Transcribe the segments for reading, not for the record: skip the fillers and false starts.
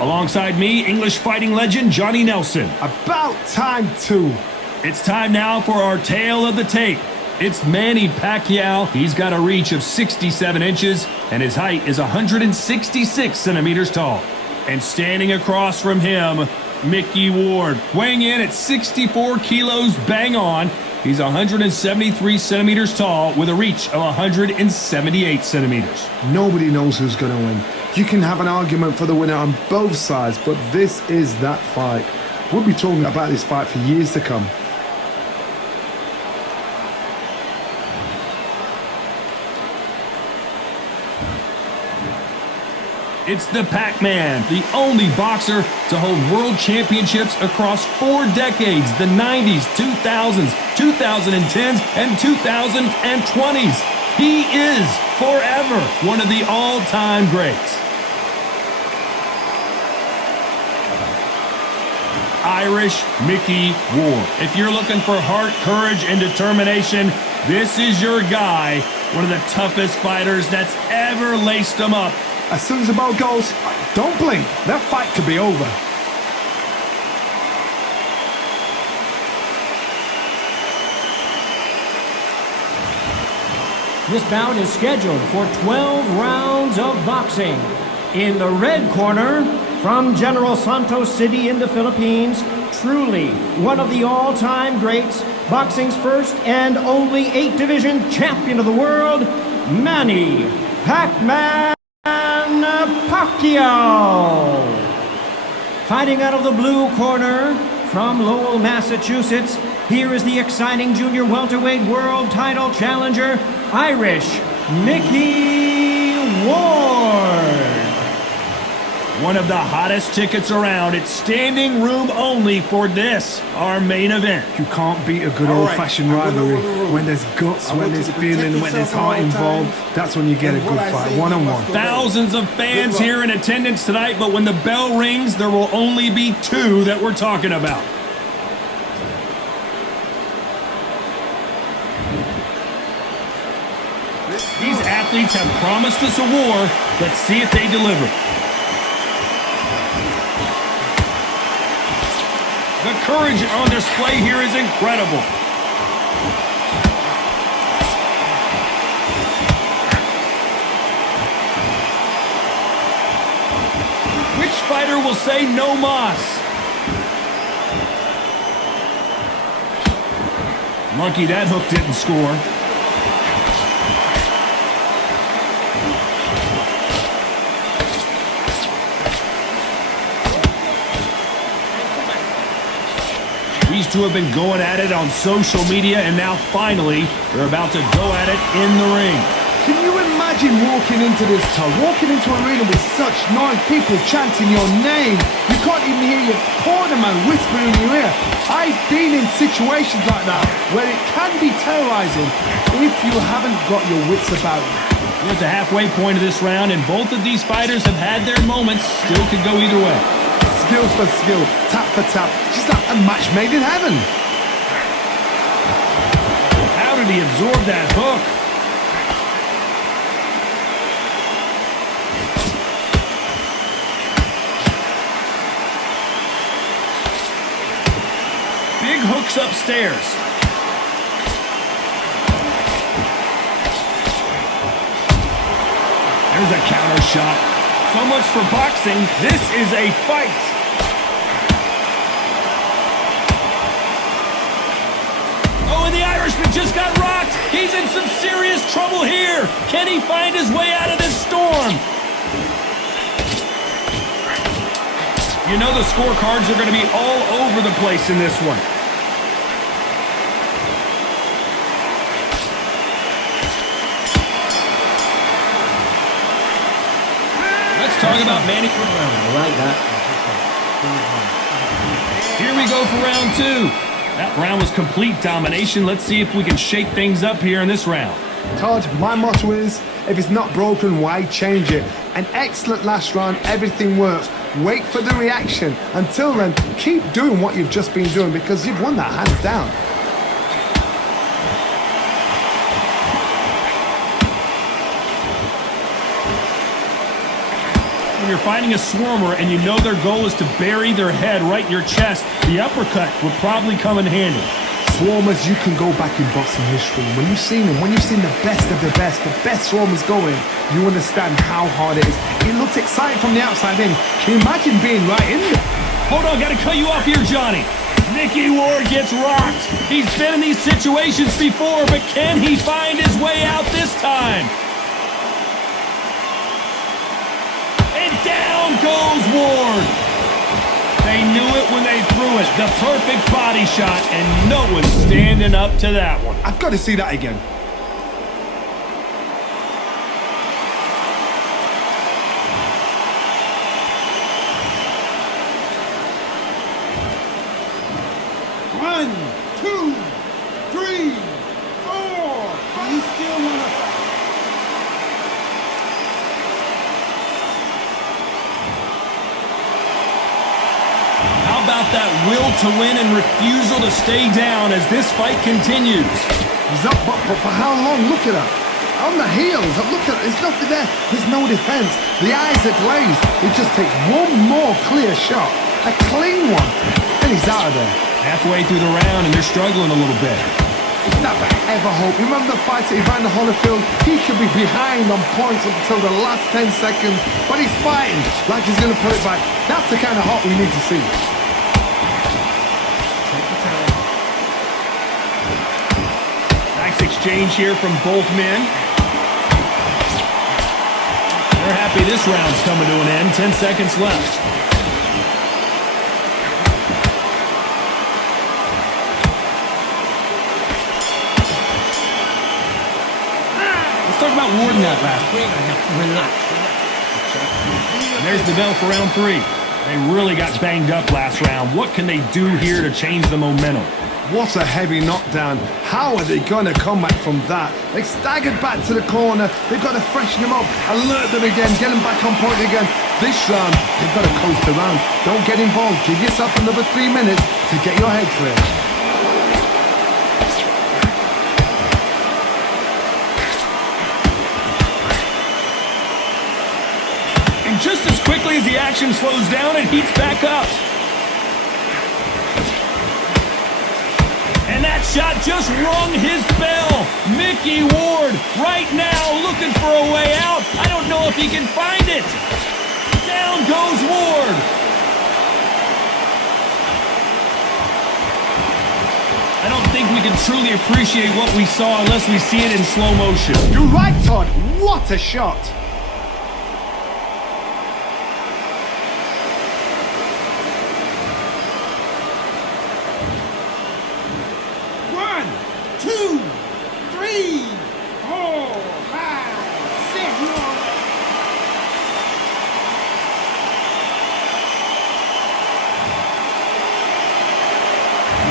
Alongside me, English fighting legend Johnny Nelson. About time too. It's time now for our tale of the tape. It's Manny Pacquiao. He's got a reach of 67 inches, and his height is 166 centimeters tall. And standing across from him, Micky Ward, weighing in at 64 kilos bang on. He's 173 centimeters tall with a reach of 178 centimeters. Nobody knows who's going to win. You can have an argument for the winner on both sides, but this is that fight. We'll be talking about this fight for years to come. It's the Pac-Man, the only boxer to hold world championships across 4 decades, the 90s, 2000s, 2010s, and 2020s. He is forever one of the all-time greats. Irish Micky Ward. If you're looking for heart, courage, and determination, this is your guy, one of the toughest fighters that's ever laced them up. As soon as the bell goes, don't blink. That fight could be over. This bout is scheduled for 12 rounds of boxing. In the red corner, from General Santos City in the Philippines, truly one of the all-time greats, boxing's first and only 8-division champion of the world, Manny Pac-Man Pacquiao. Fighting out of the blue corner, from Lowell, Massachusetts, here is the exciting junior welterweight world title challenger, Irish Micky Ward. One of the hottest tickets around. It's standing room only for this, our main event. You can't beat a good old-fashioned rivalry. When there's guts, when there's feeling, when there's heart involved, that's when you get a good fight, one-on-one. Thousands of fans here in attendance tonight, but when the bell rings, there will only be 2 that we're talking about. These athletes have promised us a war. Let's see if they deliver. The courage on display here is incredible. Which fighter will say no mas? Lucky that hook didn't score. These two have been going at it on social media, and now finally, they're about to go at it in the ring. Can you imagine walking into this town, walking into an arena with such noise, people chanting your name? You can't even hear your cornerman whispering in your ear. I've been in situations like that where it can be terrorizing if you haven't got your wits about you. We're at the halfway point of this round, and both of these fighters have had their moments. Still could go either way. Skill for skill, tap for tap. Just like a match made in heaven. How did he absorb that hook? Big hooks upstairs. There's a counter shot. So much for boxing. This is a fight. Oh, and the Irishman just got rocked. He's in some serious trouble here. Can he find his way out of this storm? You know the scorecards are going to be all over the place in this one. Let's talk about Manny. I like that. Here we go for round 2. That round was complete domination. Let's see if we can shake things up here in this round. Todd, my motto is, if it's not broken, why change it? An excellent last round, everything works. Wait for the reaction. Until then, keep doing what you've just been doing because you've won that hands down. when you're fighting a swarmer and you know their goal is to bury their head right in your chest, the uppercut would probably come in handy. Swarmers, you can go back in boxing history. When you've seen them, when you've seen the best of the best swarmers going, you understand how hard it is. It looks exciting from the outside in. Can you imagine being right in there? Hold on, gotta cut you off here, Johnny. Micky Ward gets rocked. He's been in these situations before, but can he find his way out this time? And down goes Ward. They knew it when they threw it. The perfect body shot, and no one's standing up to that one. I've got to see that again. One, two, three, four. Do you still want to... How about that will to win and refusal to stay down as this fight continues? He's up, but for how long? Look at her. On the heels. Look at it. There's nothing there. There's no defense. The eyes are glazed. It just takes one more clear shot. A clean one. And he's out of there. Halfway through the round, and they're struggling a little bit. It's never ever hope. Remember the fight at Evander Holyfield? He should be behind on points up until the last 10 seconds, but he's fighting like he's going to put it back. That's the kind of hope we need to see. Nice exchange here from both men. They're happy this round's coming to an end. 10 seconds left. Let's talk about Ward in that last. And there's the bell for round 3. They really got banged up last round. What can they do here to change the momentum? What a heavy knockdown. How are they going to come back from that? They staggered back to the corner. They've got to freshen them up, alert them again, get them back on point again. This round, they've got to coast around. Don't get involved. Give yourself another 3 minutes to get your head clear. And just as quickly as the action slows down, it heats back up. And that shot just rung his bell. Micky Ward right now looking for a way out. I don't know if he can find it. Down goes Ward. I don't think we can truly appreciate what we saw unless we see it in slow motion. You're right, Todd. What a shot.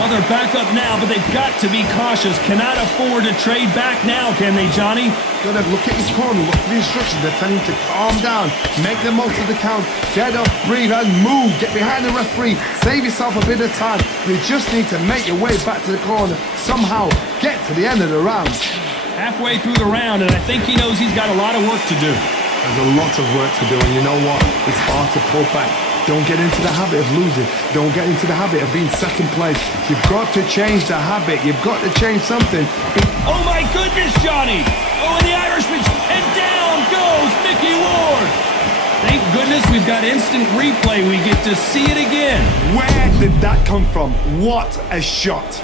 Well, they're back up now, but they've got to be cautious. Cannot afford to trade back now, can they, Johnny? Gotta look at his corner, look for the instructions. They're telling him to calm down, make the most of the count, get up, breathe, and move. Get behind the referee, save yourself a bit of time. You just need to make your way back to the corner. Somehow, get to the end of the round. Halfway through the round, and I think he knows he's got a lot of work to do. There's a lot of work to do, and you know what? It's hard to pull back. Don't get into the habit of losing. Don't get into the habit of being second place. You've got to change the habit. You've got to change something. Oh my goodness, Johnny! Oh, and the Irishman, and down goes Micky Ward! Thank goodness we've got instant replay. We get to see it again. Where did that come from? What a shot!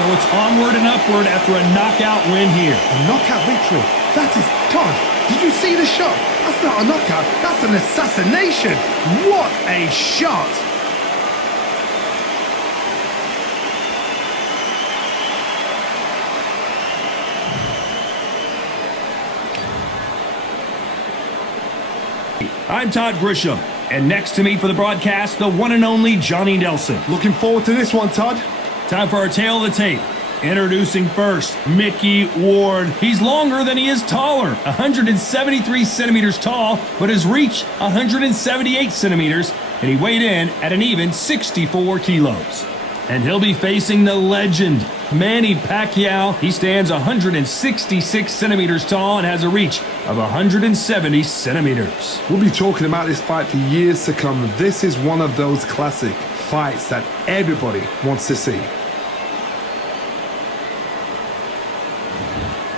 So it's onward and upward after a knockout win here. A knockout victory. That is, Todd, did you see the shot? That's not a knockout. That's an assassination. What a shot. I'm Todd Grisham. And next to me for the broadcast, the one and only Johnny Nelson. Looking forward to this one, Todd. Time for our tale of the tape. Introducing first, Micky Ward. He's longer than he is taller, 173 centimeters tall, but his reach 178 centimeters, and he weighed in at an even 64 kilos. And he'll be facing the legend, Manny Pacquiao. He stands 166 centimeters tall and has a reach of 170 centimeters. We'll be talking about this fight for years to come. This is one of those classic fights that everybody wants to see.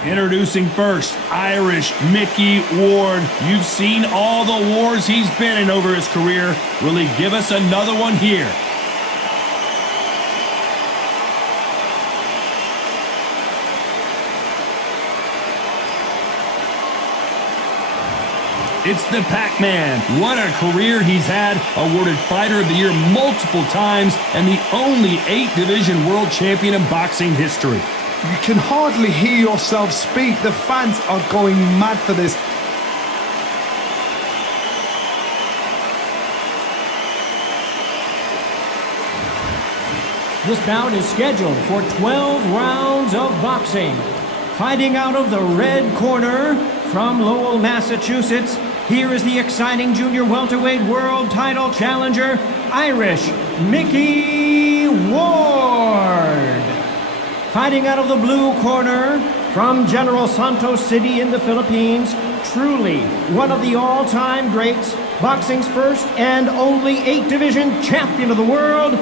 Introducing first, Irish Micky Ward. You've seen all the wars he's been in over his career. Will he give us another one here? It's the Pac-Man. What a career he's had. Awarded Fighter of the Year multiple times and the only 8-division world champion in boxing history. You can hardly hear yourself speak. The fans are going mad for this. This bout is scheduled for 12 rounds of boxing. Fighting out of the red corner from Lowell, Massachusetts, here is the exciting junior welterweight world title challenger, Irish Micky Ward. Fighting out of the blue corner from General Santos City in the Philippines, truly one of the all-time greats, boxing's first and only 8-division champion of the world,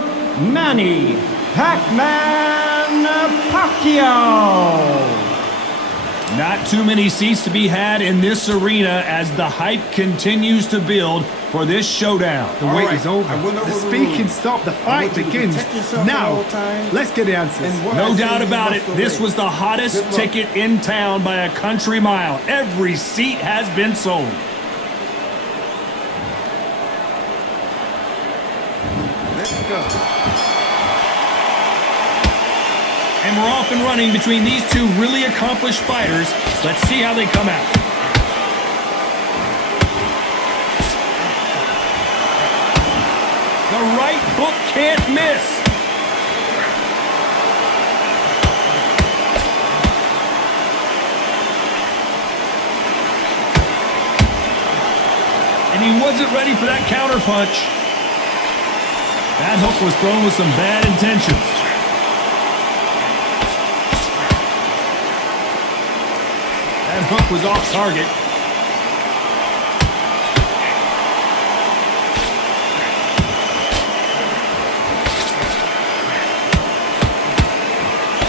Manny Pac-Man Pacquiao. Not too many seats to be had in this arena as the hype continues to build for this showdown. The wait is over. The speaking stopped. The fight begins. Now, let's get the answers. No doubt about it, this was the hottest ticket in town by a country mile. Every seat has been sold. Let's go. And we're off and running between these two really accomplished fighters. Let's see how they come out. The right hook can't miss. And he wasn't ready for that counter punch. That hook was thrown with some bad intentions. That hook was off target.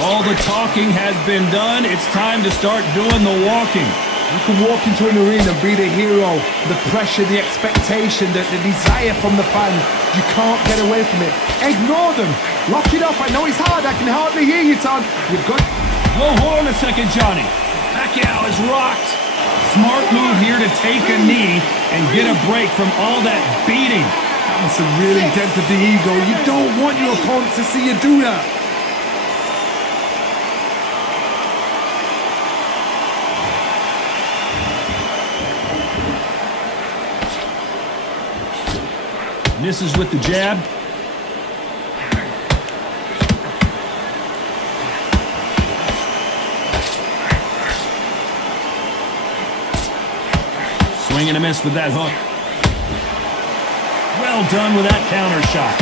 All the talking has been done. It's time to start doing the walking. You can walk into an arena and be the hero. The pressure, the expectation, the desire from the fans. You can't get away from it. Ignore them. Lock it up. I know it's hard. I can hardly hear you, Todd. You've got... Whoa, hold on a second, Johnny. Pacquiao is rocked. Smart move here to take a knee and get a break from all that beating. That must have really dented the ego. You don't want your opponent to see you do that. Misses with the jab. Swing and a miss with that hook. Well done with that counter shot.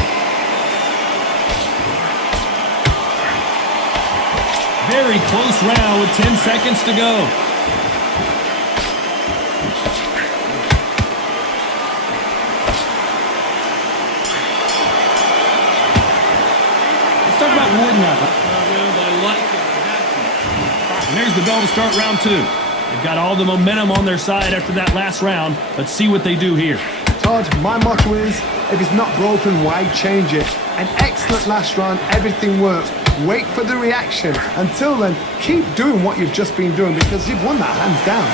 Very close round with 10 seconds to go. Let's talk about Ward now. And there's the bell to start round 2. They've got all the momentum on their side after that last round. Let's see what they do here. Todd, my motto is, if it's not broken, why change it? An excellent last round, everything works. Wait for the reaction. Until then, keep doing what you've just been doing because you've won that hands down.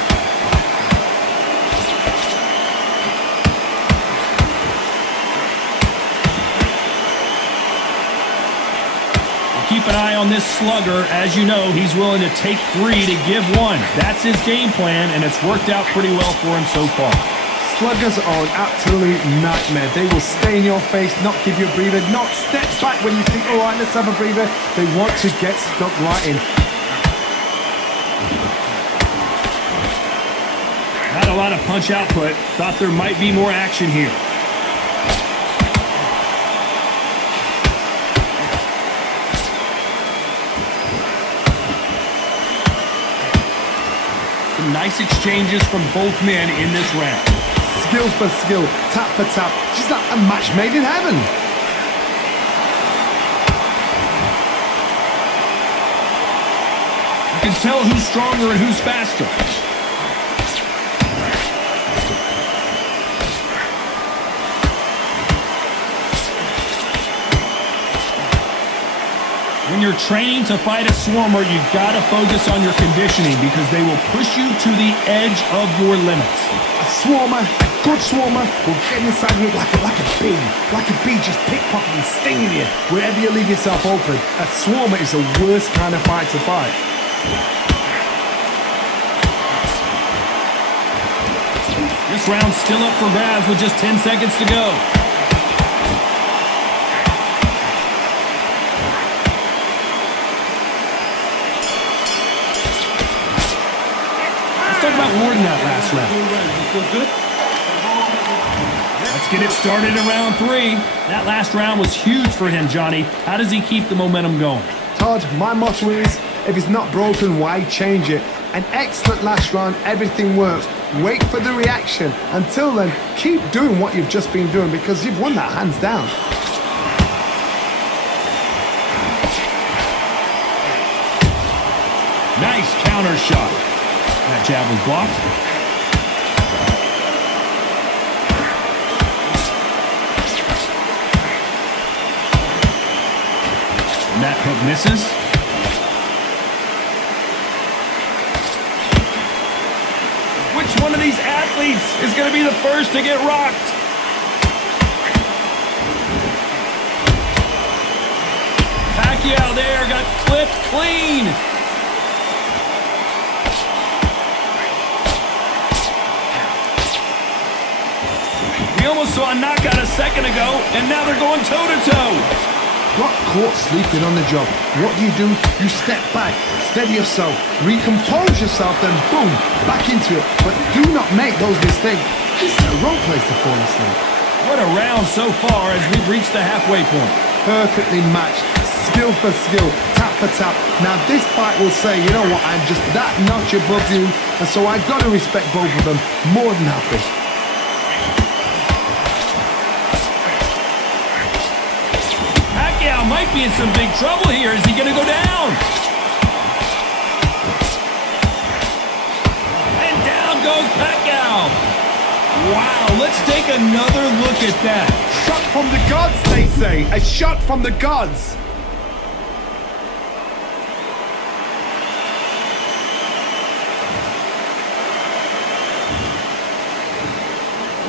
Keep an eye on this slugger. As you know, he's willing to take 3 to give 1. That's his game plan, and it's worked out pretty well for him so far. Sluggers are an absolute nightmare. They will stay in your face, not give you a breather, not step back when you think, all right, let's have a breather. They want to get stuck right in. Not a lot of punch output. Thought there might be more action here. Some nice exchanges from both men in this round. Skill for skill, tap for tap. Just like a match made in heaven. You can tell who's stronger and who's faster. When you're training to fight a swarmer, you've got to focus on your conditioning because they will push you to the edge of your limits. A swarmer, a good swarmer, will get inside you like a bee. Like a bee just pickpocketing, stinging you wherever you leave yourself open. A swarmer is the worst kind of fight to fight. This round's still up for grabs with just 10 seconds to go. Let's talk about Ward in that last round. Let's get it started in round 3. That last round was huge for him, Johnny. How does he keep the momentum going? Todd, my motto is, if it's not broken, why change it? An excellent last round, everything works. Wait for the reaction. Until then, keep doing what you've just been doing because you've won that hands down. Nice counter shot. That jab was blocked. And that hook misses. Which one of these athletes is going to be the first to get rocked? Pacquiao there got clipped clean. We almost saw a knockout a second ago, and now they're going toe-to-toe. Got caught sleeping on the job. What do? You step back, steady yourself, recompose yourself, then boom, back into it. But do not make those mistakes. This is the wrong place to fall asleep. What a round so far as we've reached the halfway point. Perfectly matched, skill for skill, tap for tap. Now this fight will say, you know what, I'm just that notch above you, and so I've got to respect both of them more than happy. Pacquiao might be in some big trouble here. Is he going to go down? And down goes Pacquiao. Wow, let's take another look at that. Shot from the gods, they say. A shot from the gods.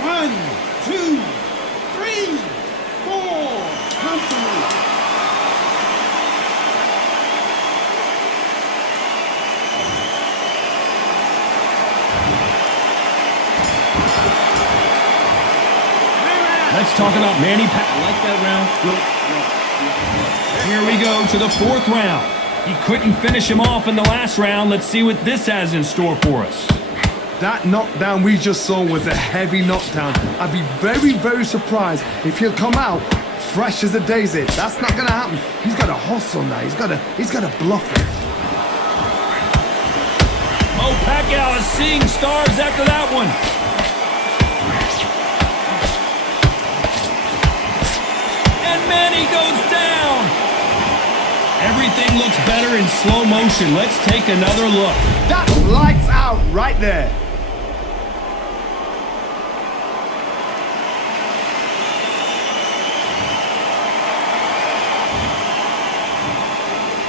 One, two, three, four. Come to me. Let's talk about Manny Pacquiao. I like that round. Here we go to the 4th round. He couldn't finish him off in the last round. Let's see what this has in store for us. That knockdown we just saw was a heavy knockdown. I'd be very, very surprised if he'll come out fresh as a daisy. That's not gonna happen. He's got to hustle now. He's got to bluff it. Oh, Pacquiao is seeing stars after that one. And Manny goes down. Everything looks better in slow motion. Let's take another look. That lights out right there.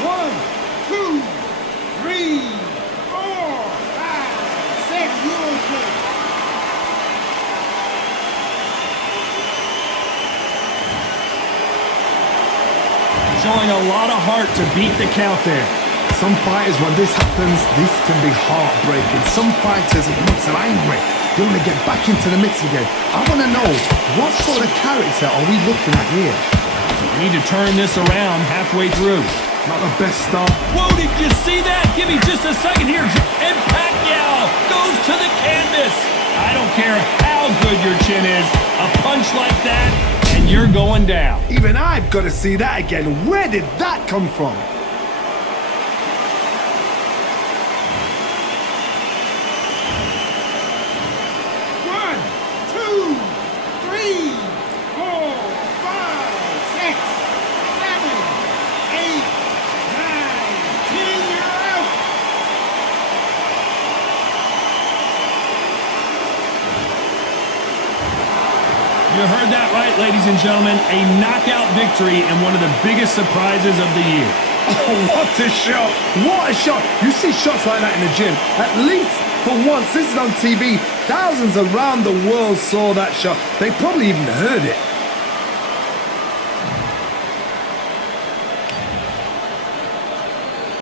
One, two, three, four, five, six. You okay? Showing a lot of heart to beat the count there. Some fighters, when this happens, this can be heartbreaking. Some fighters, it makes them angry. They want to get back into the mix again. I want to know, what sort of character are we looking at here? We need to turn this around halfway through. Not the best start. Whoa, did you see that? Give me just a second here. And Pacquiao goes to the canvas. I don't care how good your chin is. A punch like that, and you're going down. Even I've got to see that again. Where did that come from? One, two, three, four, five, six, seven, eight, nine, 10. You're out. You heard that right, ladies and gentlemen. A knockout victory and one of the biggest surprises of the year. Oh, what a shot! What a shot! You see shots like that in the gym. At least for once, this is on TV. Thousands around the world saw that shot. They probably even heard it.